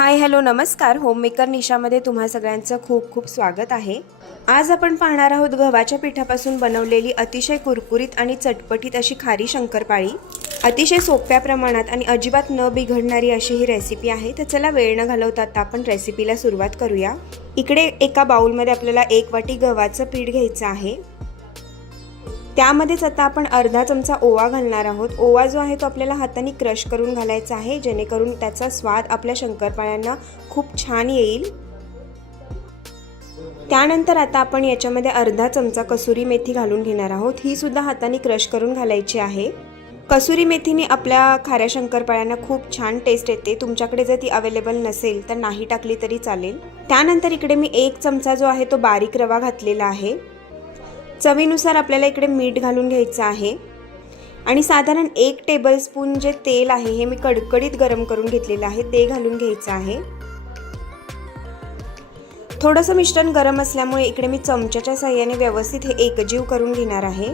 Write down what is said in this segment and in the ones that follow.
Hi hello नमस्कार. Homemaker निशामध्ये तुम्हा सगळ्यांचं खूप खूप स्वागत आहे. आज आपण पाहणार आहोत गव्हाच्या पिठापासून बनवलेली अतिशय कुरकुरीत आणि चटपटीत अशी खारी शंकरपाळी. अतिशय सोप्या प्रमाणात आणि अजिबात न बिघडणारी अशी ही रेसिपी आहे. तर चला वेळ न घालवता आता आपण रेसिपीला सुरुवात करूया. इकडे एका बाउलमध्ये आपल्याला एक वाटी गव्हाचं पीठ घ्यायचं आहे. त्यामध्येच आता आपण अर्धा चमचा ओवा घालणार आहोत. ओवा जो आहे तो आपल्याला हाताने क्रश करून घालायचा आहे जेणेकरून त्याचा स्वाद आपल्या शंकरपाळ्यांना खूप छान येईल. त्यानंतर आता आपण याच्यामध्ये अर्धा चमचा कसुरी मेथी घालून घेणार आहोत. ही सुद्धा हाताने क्रश करून घालायची आहे. कसुरी मेथीने आपल्या खाऱ्या शंकरपाळ्यांना खूप छान टेस्ट येते. तुमच्याकडे जर ती अवेलेबल नसेल तर नाही टाकली तरी चालेल. त्यानंतर इकडे मी एक चमचा जो आहे तो बारीक रवा घातलेला आहे. चवीनुसार आपल्याला इकडे मीठ घालून घ्यायचं आहे. आणि साधारण एक टेबलस्पून जे तेल आहे हे मी कडकडीत गरम करून घेतलेलं आहे ते घालून घ्यायचं आहे. थोडंसं मिश्रण गरम असल्यामुळे इकडे मी चमच्याच्या साह्याने व्यवस्थित हे एकजीव करून घेणार आहे.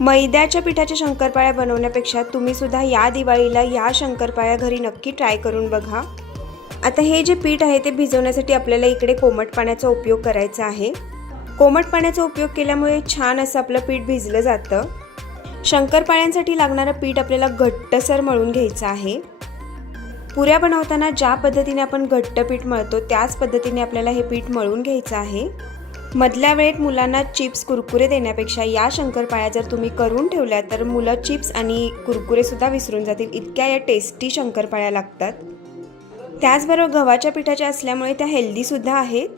मैद्याच्या पिठाच्या शंकरपाळ्या बनवण्यापेक्षा तुम्ही सुद्धा या दिवाळीला या शंकरपाळ्या घरी नक्की ट्राय करून बघा. आता हे जे पीठ आहे ते भिजवण्यासाठी आपल्याला इकडे कोमट पाण्याचा उपयोग करायचा आहे. कोमट पाण्याचा उपयोग केल्यामुळे छान असं आपलं पीठ भिजलं जातं. शंकरपाळ्यांसाठी लागणारं पीठ आपल्याला घट्टसर मळून घ्यायचं आहे. पुऱ्या बनवताना ज्या पद्धतीने आपण घट्ट पीठ मळतो त्याच पद्धतीने आपल्याला हे पीठ मळून घ्यायचं आहे. मधल्या वेळेत मुलांना चिप्स कुरकुरे देण्यापेक्षा या शंकरपाळ्या जर तुम्ही करून ठेवल्या तर मुलं चिप्स आणि कुरकुरेसुद्धा विसरून जातील. इतक्या या टेस्टी शंकरपाळ्या लागतात. त्याचबरोबर गव्हाच्या पिठाच्या असल्यामुळे त्या हेल्दीसुद्धा आहेत.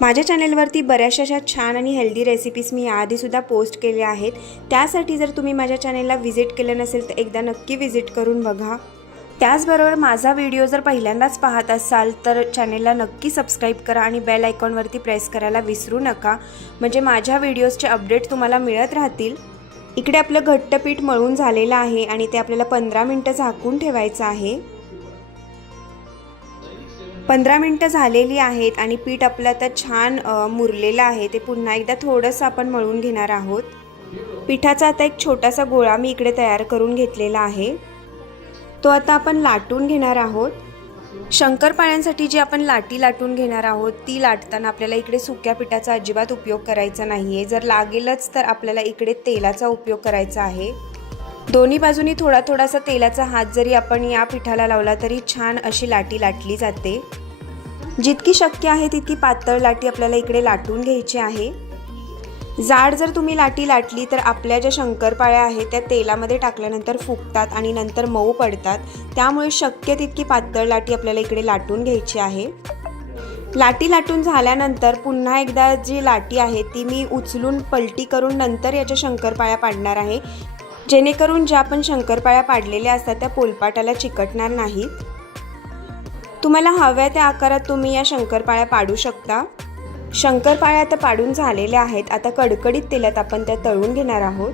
माझ्या चॅनेलवरती बऱ्याचशा अशा छान आणि हेल्दी रेसिपीज मी याआधीसुद्धा पोस्ट केल्या आहेत. त्यासाठी जर तुम्ही माझ्या चॅनेलला व्हिजिट केलं नसेल तर एकदा नक्की व्हिजिट करून बघा. त्याचबरोबर माझा व्हिडिओ जर पहिल्यांदाच पाहत असाल तर चॅनेलला नक्की सबस्क्राईब करा आणि बेल आयकॉनवरती प्रेस करायला विसरू नका. म्हणजे माझ्या व्हिडिओजचे अपडेट तुम्हाला मिळत राहतील. इकडे आपलं घट्ट पीठ मळून झालेलं आहे आणि ते आपल्याला पंधरा मिनटं झाकून ठेवायचं आहे. पंधरा मिनटं झालेली आहेत आणि पीठ आपलं आता छान मुरलेलं आहे. ते पुन्हा एकदा थोडंसं आपण मळून घेणार आहोत. पिठाचा आता एक छोटासा गोळा मी इकडे तयार करून घेतलेला आहे. तो आता आपण लाटून घेणार आहोत. शंकरपाळ्यांसाठी जी आपण लाटी लाटून घेणार आहोत ती लाटताना आपल्याला इकडे सुक्या पिठाचा अजिबात उपयोग करायचा नाही आहे जर लागेलच तर आपल्याला इकडे तेलाचा उपयोग करायचा आहे. दोन्ही बाजूनी थोडा थोडासा तेलाचा हात जरी आपण या पिठाला लावला तरी छान अशी लाटी लाटली जाते. जितकी शक्य आहे तितकी पातळ लाटी आपल्याला इकडे लाटून घ्यायची आहे. जाड जर तुम्ही लाटी लाटली तर आपल्या ज्या शंकरपाळ्या आहेत त्या तेलामध्ये टाकल्यानंतर फुगतात आणि नंतर मऊ पडतात. त्यामुळे शक्य तितकी पातळ लाटी आपल्याला इकडे लाटून घ्यायची आहे. लाटी लाटून झाल्यानंतर पुन्हा एकदा जी लाटी आहे ती मी उचलून पलटी करून नंतर याच्या शंकरपाळ्या पाडणार आहे. जेणेकरून ज्या आपण शंकरपाळ्या पाडलेल्या असतात त्या पोलपाटाला चिकटणार नाहीत? तुम्हाला हव्या त्या आकारात तुम्ही या शंकरपाळ्या पाडू शकता. शंकरपाळ्या आता पाडून झालेल्या आहेत. आता कडकडीत तेलात आपण त्या तळून घेणार आहोत.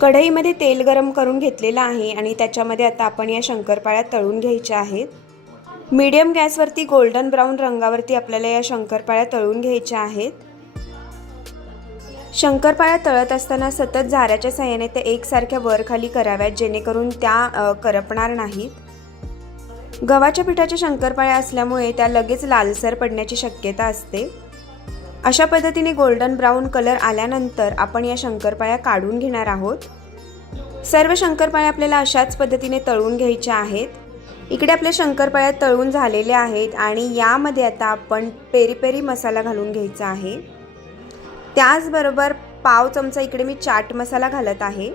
कढईमध्ये तेल गरम करून घेतलेलं आहे आणि त्याच्यामध्ये आता आपण या शंकरपाळ्या तळून घ्यायच्या आहेत. मीडियम गॅसवरती गोल्डन ब्राऊन रंगावरती आपल्याला या शंकरपाळ्या तळून घ्यायच्या आहेत. शंकरपाळ्या तळत असताना सतत झाऱ्याच्या साह्याने त्या एकसारख्या वरखाली कराव्यात जेणेकरून त्या करपणार नाहीत. गव्हाच्या पिठाच्या शंकरपाळ्या असल्यामुळे त्या लगेच लालसर पडण्याची शक्यता असते. अशा पद्धतीने गोल्डन ब्राऊन कलर आल्यानंतर आपण या शंकरपाळ्या काढून घेणार आहोत. सर्व शंकरपाळ्या आपल्याला अशाच पद्धतीने तळून घ्यायच्या आहेत. इकडे आपल्या शंकरपाळ्या तळून झालेल्या आहेत आणि यामध्ये आता आपण पेरी पेरी मसाला घालून घ्यायचा आहे. त्याचबरोबर पाव चमचा इकडे मी चाट मसाला घालत आहे.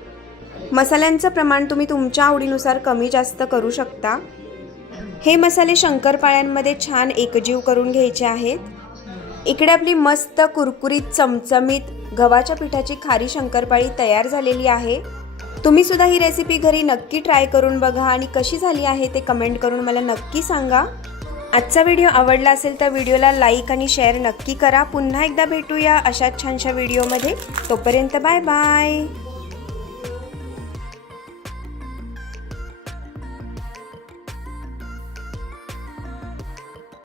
मसाल्यांचं प्रमाण तुम्ही तुमच्या आवडीनुसार कमी जास्त करू शकता. हे मसाले शंकरपाळ्यांमध्ये छान एकजीव करून घ्यायचे आहेत. इकडे आपली मस्त कुरकुरीत चमचमीत गव्हाच्या पिठाची खारी शंकरपाळी तयार झालेली आहे. तुम्ही सुद्धा ही रेसिपी घरी नक्की ट्राय करून बघा आणि कशी झाली आहे ते कमेंट करून मला नक्की सांगा. आजचा व्हिडिओ आवडला असेल तर व्हिडिओला लाईक आणि शेअर नक्की करा. पुन्हा एकदा भेटूया अशाच छानशा व्हिडिओमध्ये. तोपर्यंत बाय बाय.